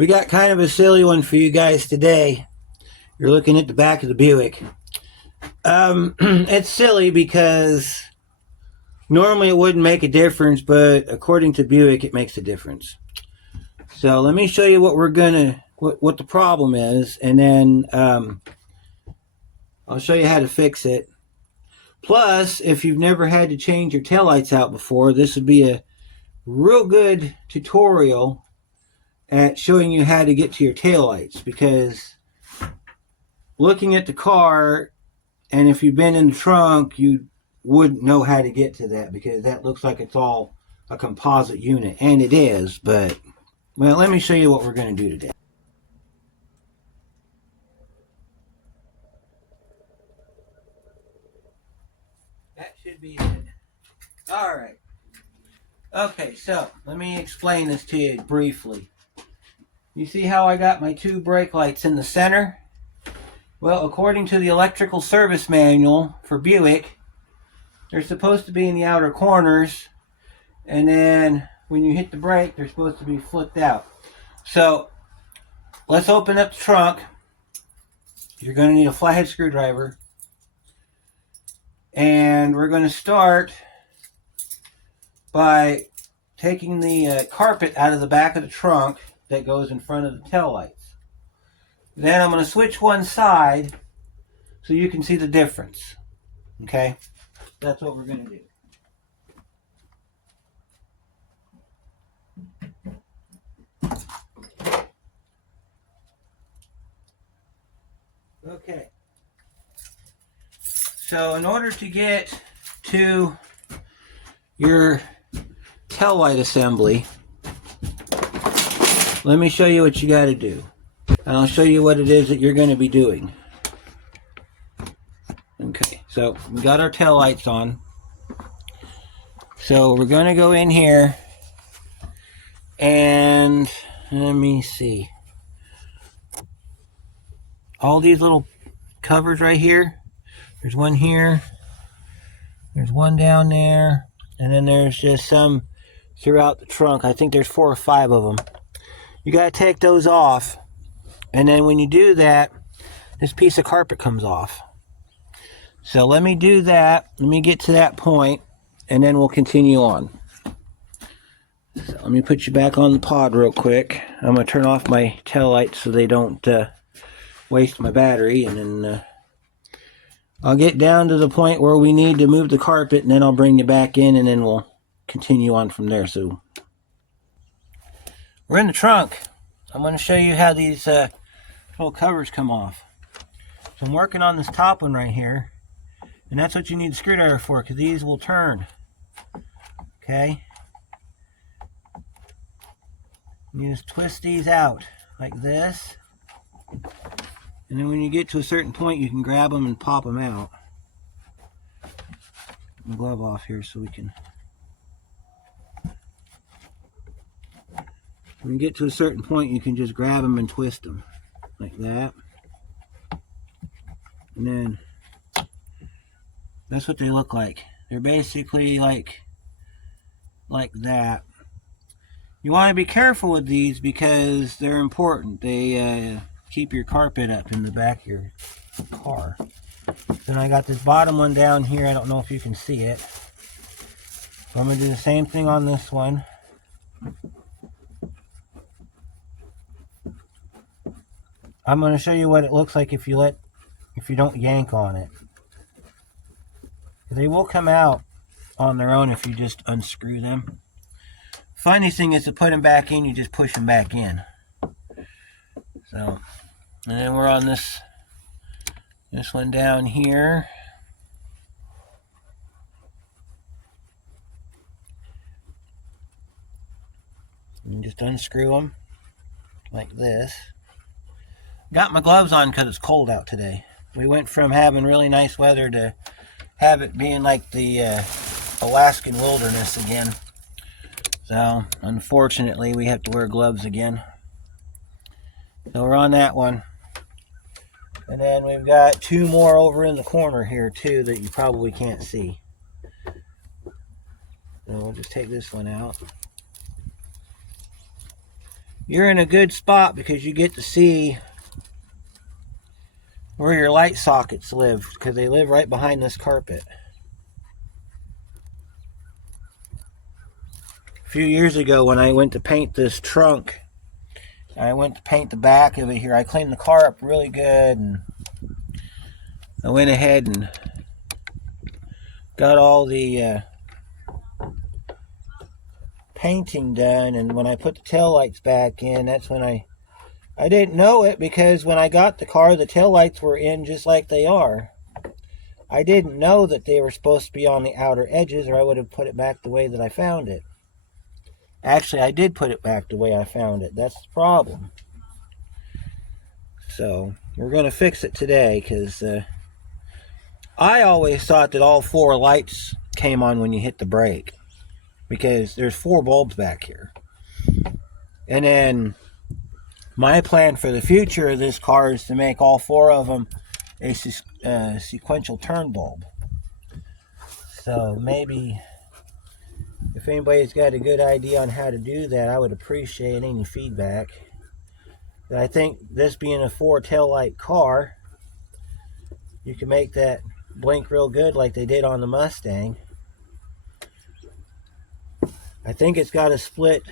We got kind of a silly one for you guys today. You're looking at the back of the Buick. It's silly because normally it wouldn't make a difference, but according to Buick, it makes a difference. So let me show you what the problem is, and then I'll show you how to fix it. Plus, if you've never had to change your taillights out before, this would be a real good tutorial at showing you how to get to your taillights, because looking at the car, and if you've been in the trunk, you wouldn't know how to get to that, because that looks like it's all a composite unit, and it is. But well, let me show you what we're going to do today. That should be it. All right. Okay, so let me explain this to you briefly. You see how I got my two brake lights in the center? Well, according to the electrical service manual for Buick, they're supposed to be in the outer corners, and then when you hit the brake, they're supposed to be flipped out. So let's open up the trunk. You're going to need a flathead screwdriver, and we're going to start by taking the carpet out of the back of the trunk that goes in front of the taillights. Then I'm going to switch one side so you can see the difference. Okay? That's what we're going to do. Okay. So in order to get to your taillight assembly, let me show you what you got to do. And I'll show you what it is that you're going to be doing. Okay, so we got our taillights on. So we're going to go in here and let me see. All these little covers right here. There's one here. There's one down there. And then there's just some throughout the trunk. I think there's 4 or 5 of them. You got to take those off. And then when you do that, this piece of carpet comes off. So let me do that. Let me get to that point, and then we'll continue on. So let me put you back on the pod real quick. I'm going to turn off my tail lights so they don't waste my battery. And then I'll get down to the point where we need to move the carpet, and then I'll bring you back in, and then we'll continue on from there. So we're in the trunk. I'm going to show you how these little covers come off. So I'm working on this top one right here, and that's what you need a screwdriver for, because these will turn. Okay? You just twist these out like this, and then when you get to a certain point, you can grab them and pop them out. Get my glove off here so we can. When you get to a certain point, you can just grab them and twist them like that. And then that's what they look like. They're basically like that. You want to be careful with these because they're important. They keep your carpet up in the back of your car. Then I got this bottom one down here. I don't know if you can see it. So I'm going to do the same thing on this one. I'm going to show you what it looks like if you don't yank on it. They will come out on their own if you just unscrew them. Funny thing is to put them back in, you just push them back in. So, and then we're on this one down here. And just unscrew them like this. Got my gloves on because it's cold out today. We went from having really nice weather to have it being like the Alaskan wilderness again. So, unfortunately, we have to wear gloves again. So we're on that one. And then we've got 2 more over in the corner here, too, that you probably can't see. So we'll just take this one out. you're in a good spot because you get to see where your light sockets live, because they live right behind this carpet. A few years ago when I went to paint this trunk, I went to paint the back of it here. I cleaned the car up really good, and I went ahead and got all the painting done, and when I put the tail lights back in, that's when I didn't know it, because when I got the car, the tail lights were in just like they are. I didn't know that they were supposed to be on the outer edges, or I would have put it back the way that I found it. Actually, I did put it back the way I found it. That's the problem. So we're going to fix it today, because I always thought that all 4 lights came on when you hit the brake, because there's 4 bulbs back here. And then my plan for the future of this car is to make all 4 of them a sequential turn bulb. So maybe if anybody's got a good idea on how to do that, I would appreciate any feedback. But I think this being a 4 taillight car, you can make that blink real good like they did on the Mustang. I think it's got a split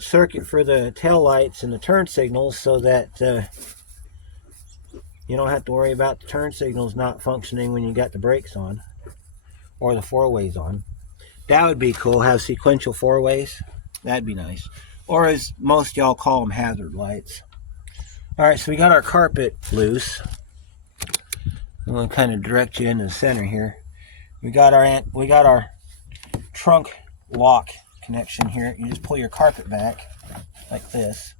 circuit for the tail lights and the turn signals, so that you don't have to worry about the turn signals not functioning when you got the brakes on, or the 4-ways on. That would be cool, have sequential 4-ways. That'd be nice. Or as most y'all call them, hazard lights. Alright, so we got our carpet loose. I'm going to kind of direct you into the center here. We got our trunk lock connection here. You just pull your carpet back like this,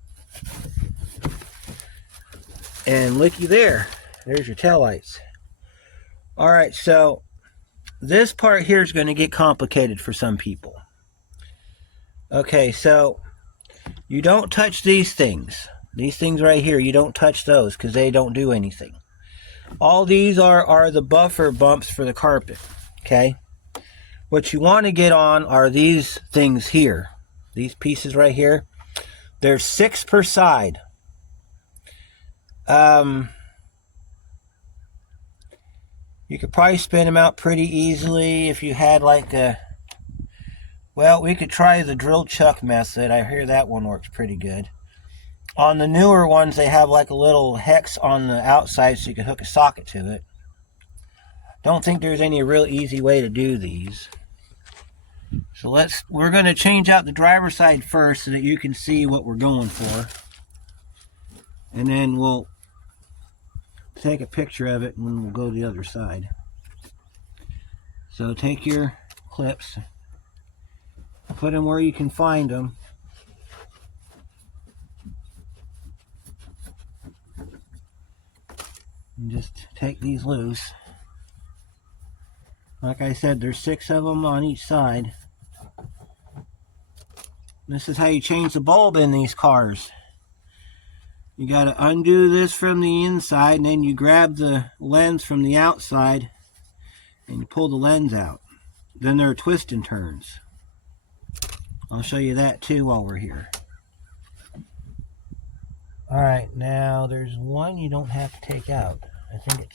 and looky there, there's your tail lights. All right, so this part here is going to get complicated for some people. Okay, so you don't touch these things right here. You don't touch those, because they don't do anything. All these are the buffer bumps for the carpet. Okay, what you want to get on are these things here, these pieces right here. There's 6 per side. You could probably spin them out pretty easily if you had like a, well, we could try the drill chuck method. I hear that one works pretty good. On the newer ones, they have like a little hex on the outside so you can hook a socket to it. Don't think there's any real easy way to do these. So we're going to change out the driver's side first so that you can see what we're going for. And then we'll take a picture of it, and then we'll go to the other side. So take your clips, put them where you can find them. And just take these loose. Like I said, there's 6 of them on each side. This is how you change the bulb in these cars. You got to undo this from the inside, and then you grab the lens from the outside and you pull the lens out. Then there are twist and turns. I'll show you that too while we're here. Alright, now there's one you don't have to take out. I think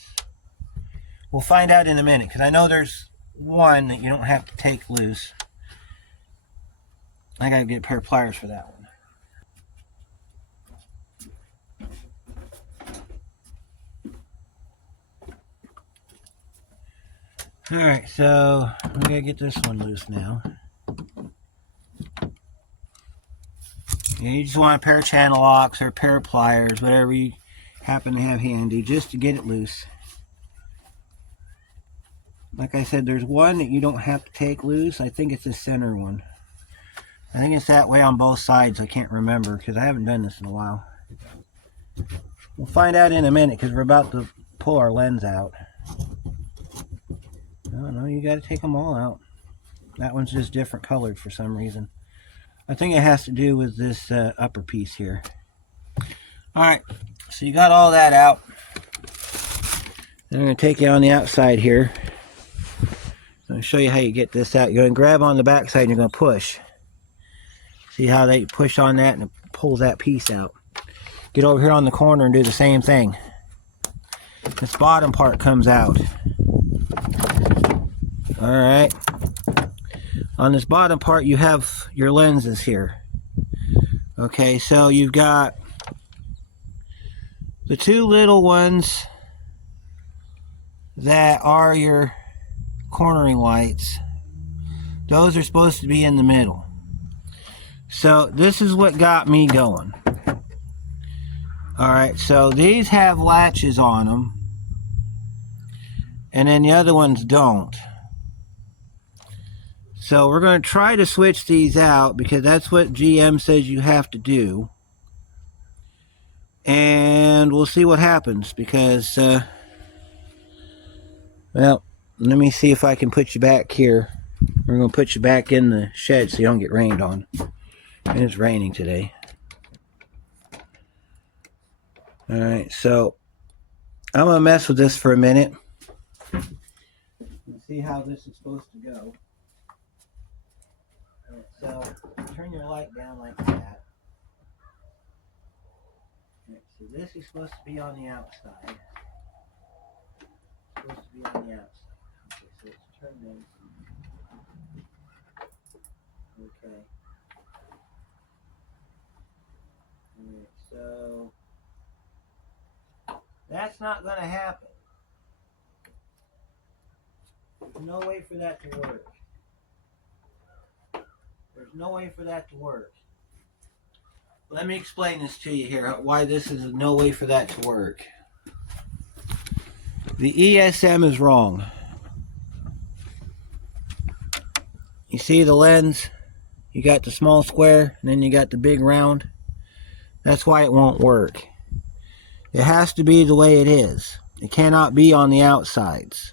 we'll find out in a minute, because I know there's one that you don't have to take loose. I gotta get a pair of pliers for that one. Alright, so I'm gonna get this one loose now. You just want a pair of channel locks or a pair of pliers, whatever you happen to have handy, just to get it loose. Like I said, there's one that you don't have to take loose. I think it's the center one. I think it's that way on both sides. I can't remember, because I haven't done this in a while. We'll find out in a minute, because we're about to pull our lens out. No, you got to take them all out. That one's just different colored for some reason. I think it has to do with this upper piece here. Alright, so you got all that out. Then I'm going to take you on the outside here. I'm going to show you how you get this out. You're going to grab on the back side and you're going to push. See, See how they push on that and it pulls that piece out. Get over here on the corner and do the same thing. This bottom part comes out. Alright. On this bottom part you have your lenses here. Okay, so you've got the two little ones that are your cornering lights. Those are supposed to be in the middle. So this is what got me going. Alright, so these have latches on them, and then the other ones don't. So we're going to try to switch these out because that's what GM says you have to do. And we'll see what happens because, well, let me see if I can put you back here. We're going to put you back in the shed so you don't get rained on. And it's raining today. Alright, so I'm going to mess with this for a minute and see how this is supposed to go. Alright, so turn your light down like that. Alright, so this is supposed to be on the outside. It's supposed to be on the outside. Okay, so let's turn this. Okay. Alright, so that's not going to happen. There's no way for that to work. There's no way for that to work. Let me explain this to you here, why this is no way for that to work. The ESM is wrong. You see the lens? You got the small square, and then you got the big round. That's why it won't work. It has to be the way it is. It cannot be on the outsides.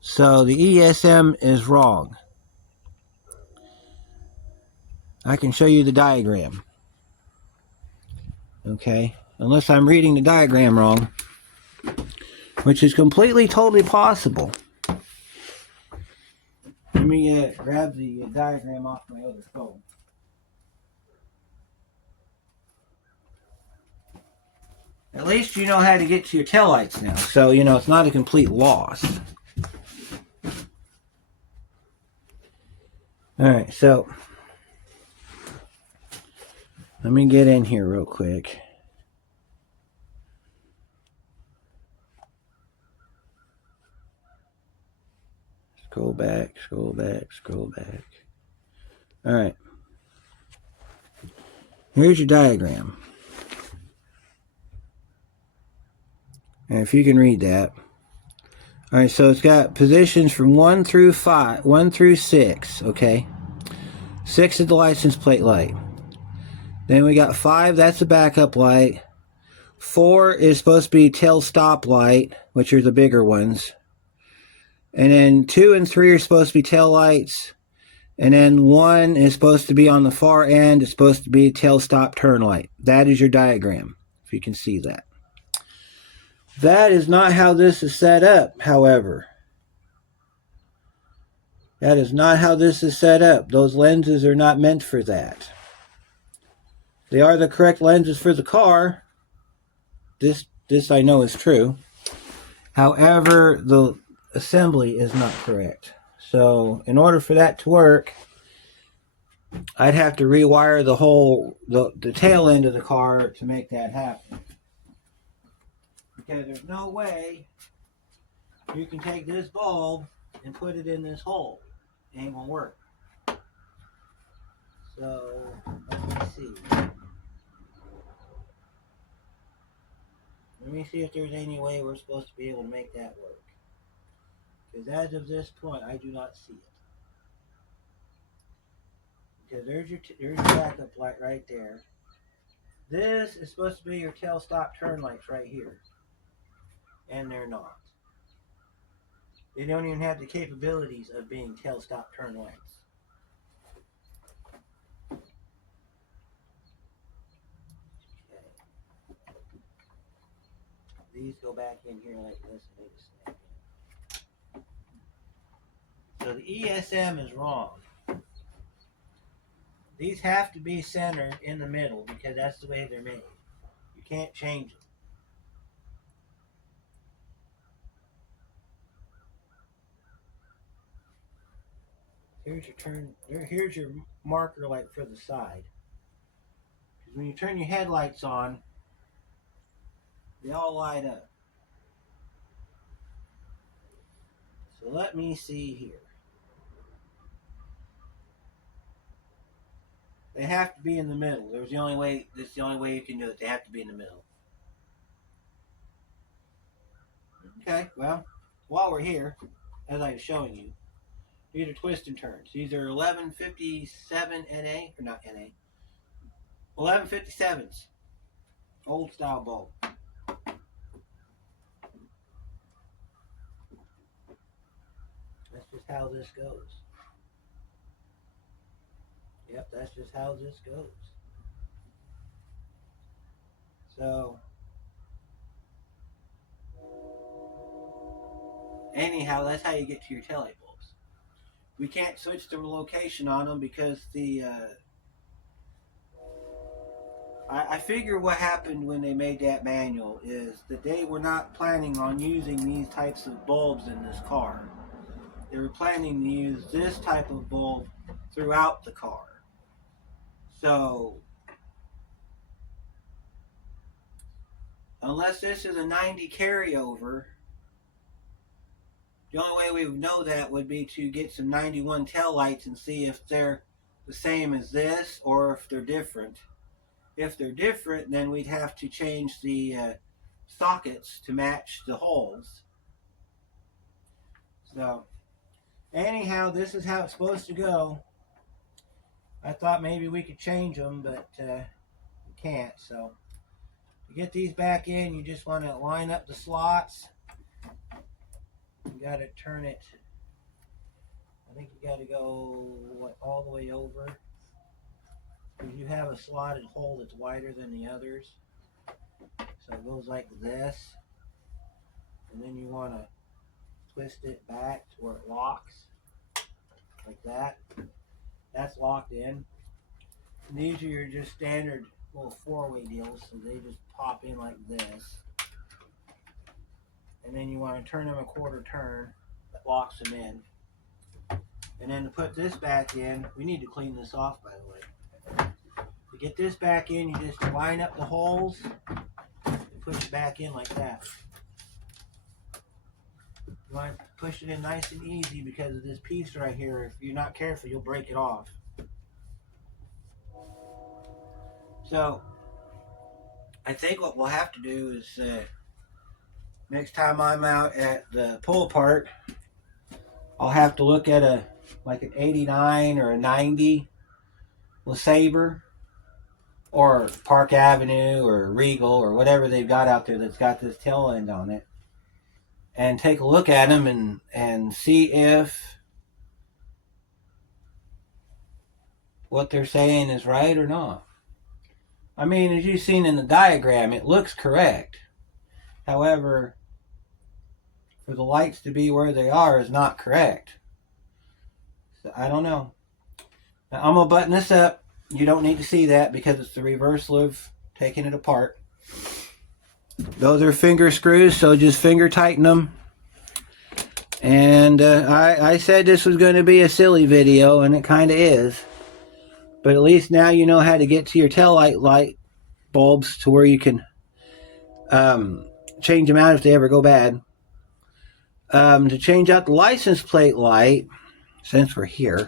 So the ESM is wrong. I can show you the diagram. Okay, unless I'm reading the diagram wrong, which is completely, totally possible. Let me grab the diagram off my other phone. At least you know how to get to your taillights now, so you know it's not a complete loss. Alright, so let me get in here real quick. Scroll back, scroll back, scroll back. Alright. Here's your diagram. And if you can read that. Alright, so it's got positions from 1 through 6, okay? 6 is the license plate light. Then we got 5, that's the backup light. 4 is supposed to be tail stop light, which are the bigger ones. And then 2 and 3 are supposed to be tail lights. And then 1 is supposed to be on the far end. It's supposed to be tail stop turn light. That is your diagram, if you can see that. That is not how this is set up, however. That is not how this is set up. Those lenses are not meant for that. They are the correct lenses for the car. This I know is true. However, the assembly is not correct. So, in order for that to work, I'd have to rewire the tail end of the car to make that happen. Because there's no way you can take this bulb and put it in this hole. It ain't gonna work. So, let me see. Let me see if there's any way we're supposed to be able to make that work. Because as of this point, I do not see it. Because there's your backup light right there. This is supposed to be your tail stop turn lights right here. And they're not. They don't even have the capabilities of being tail stop turn lights. Okay. These go back in here like this and they just snap in. So the ESM is wrong. These have to be centered in the middle because that's the way they're made. You can't change them. Here's your turn. Here's your marker light for the side. Because when you turn your headlights on, they all light up. So let me see here. They have to be in the middle. That's the only way you can do it. They have to be in the middle. Okay, well, while we're here, as I was showing you, these are twist and turns. These are 1157 NA, or not NA, 1157s. Old style bulb. That's just how this goes. Yep, that's just how this goes. So, anyhow, that's how you get to your taillight bulbs. We can't switch the location on them because I figure what happened when they made that manual is that they were not planning on using these types of bulbs in this car. They were planning to use this type of bulb throughout the car. So, unless this is a 90 carryover, the only way we would know that would be to get some 91 tail lights and see if they're the same as this or if they're different. If they're different, then we'd have to change the sockets to match the holes. So, anyhow, this is how it's supposed to go. I thought maybe we could change them, but we can't. So, to get these back in, you just want to line up the slots. You got to turn it. I think you got to go all the way over. Because you have a slotted hole that's wider than the others. So it goes like this. And then you want to twist it back to where it locks. Like that. That's locked in. And these are your just standard little 4-way deals. So they just pop in like this. And then you want to turn them a quarter turn. That locks them in. And then to put this back in, we need to clean this off, by the way. To get this back in, you just line up the holes and push it back in like that. You want to push it in nice and easy because of this piece right here. If you're not careful, you'll break it off. So, I think what we'll have to do is next time I'm out at the pull apart, I'll have to look at like an 89 or a 90 LeSabre or Park Avenue or Regal or whatever they've got out there that's got this tail end on it, and take a look at them and see if what they're saying is right or not. I mean, as you've seen in the diagram, it looks correct. However, for the lights to be where they are is not correct. So I don't know. Now, I'm going to button this up. You don't need to see that because it's the reversal of taking it apart. Those are finger screws, so just finger tighten them. And I said this was going to be a silly video, and it kind of is. But at least now you know how to get to your taillight light bulbs to where you can change them out if they ever go bad. To change out the license plate light, since we're here,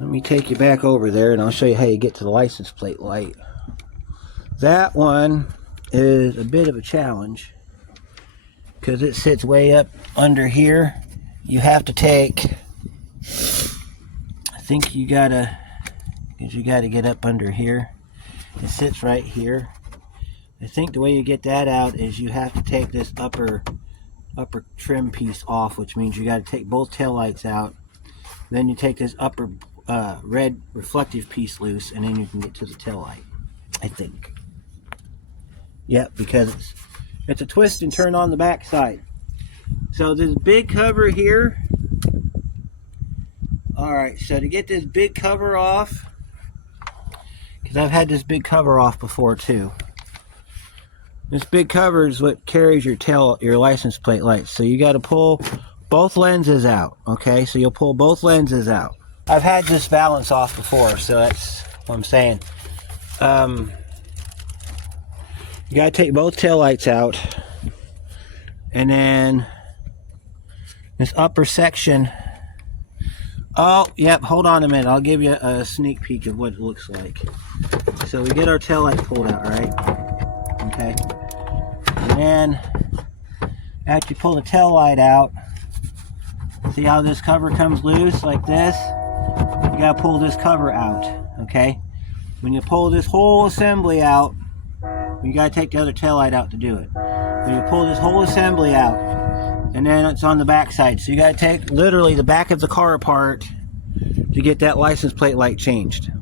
let me take you back over there and I'll show you how you get to the license plate light. That one is a bit of a challenge because it sits way up under here. You have to take, I think you gotta get up under here. It sits right here. I think the way you get that out is you have to take this upper trim piece off, which means you got to take both tail lights out. Then you take this upper red reflective piece loose, and then you can get to the tail light, I think. Yep, because it's a twist and turn on the back side. So this big cover here Alright, so to get this big cover off, because I've had this big cover off before too. This big cover is what carries your license plate lights. So you got to pull both lenses out, okay? So you'll pull both lenses out. I've had this balance off before, so that's what I'm saying. You got to take both tail lights out, and then this upper section. Oh, yep, hold on a minute. I'll give you a sneak peek of what it looks like. So we get our tail light pulled out, right? Okay. And then, after you pull the tail light out, see how this cover comes loose like this? You gotta pull this cover out, okay? When you pull this whole assembly out, you gotta take the other tail light out to do it. When you pull this whole assembly out, and then it's on the back side. So you gotta take literally the back of the car apart to get that license plate light changed.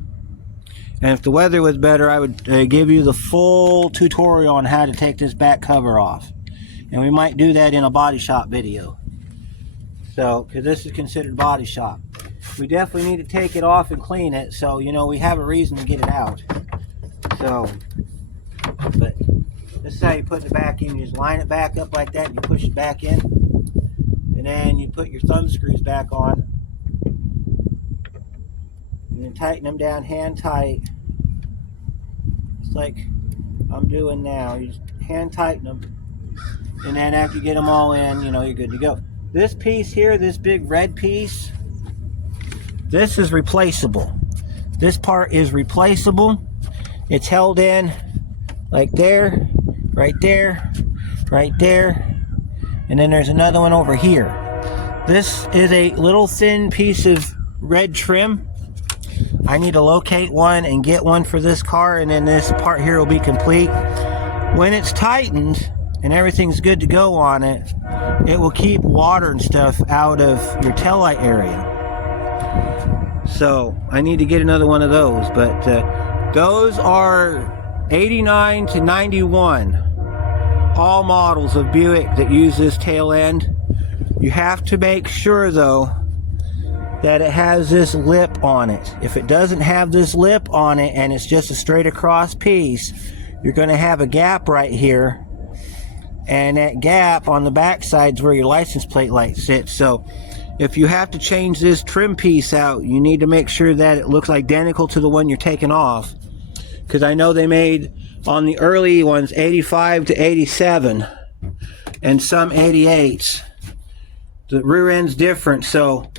And if the weather was better, I would give you the full tutorial on how to take this back cover off. And we might do that in a body shop video. So, because this is considered body shop. We definitely need to take it off and clean it, so, you know, we have a reason to get it out. So, but this is how you put it back in. You just line it back up like that, and you push it back in. And then you put your thumb screws back on. And then tighten them down hand tight. Just like I'm doing now. You just hand tighten them. And then after you get them all in, you know, you're good to go. This piece here, this big red piece, this is replaceable. This part is replaceable. It's held in like there, right there, right there. And then there's another one over here. This is a little thin piece of red trim. I need to locate one and get one for this car, and then this part here will be complete. When it's tightened and everything's good to go on it, it will keep water and stuff out of your taillight area. So I need to get another one of those, but those are 89 to 91. All models of Buick that use this tail end. You have to make sure though that it has this lip on it. If it doesn't have this lip on it and it's just a straight across piece, you're going to have a gap right here, and that gap on the back side is where your license plate light sits. So if you have to change this trim piece out, you need to make sure that it looks identical to the one you're taking off, because I know they made on the early ones 85 to 87 and some 88s. The rear end's different, so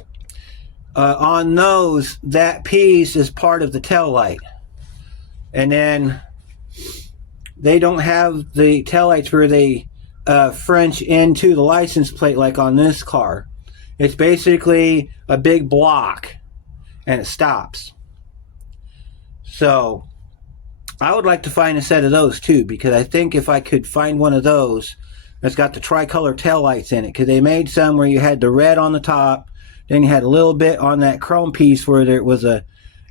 on those, that piece is part of the tail light. And then they don't have the tail lights where they French into the license plate like on this car. It's basically a big block and it stops. So I would like to find a set of those too, because I think if I could find one of those that's got the tricolor tail lights in it, because they made some where you had the red on the top, then you had a little bit on that chrome piece where there was a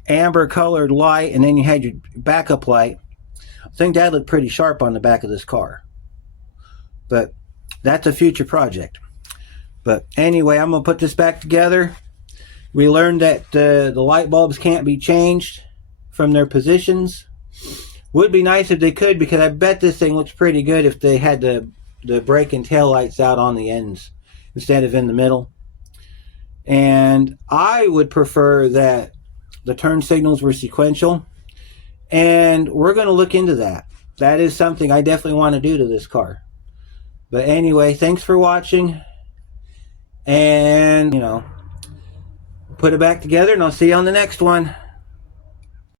amber colored light, and then you had your backup light. I think that looked pretty sharp on the back of this car, but that's a future project. But anyway, I'm gonna put this back together. We learned that the light bulbs can't be changed from their positions. Would be nice if they could, because I bet this thing looks pretty good if they had the brake and tail lights out on the ends instead of in the middle. And I would prefer that the turn signals were sequential, and we're going to look into that. That is something I definitely want to do to this car. But anyway, thanks for watching, and you know, put it back together, and I'll see you on the next one.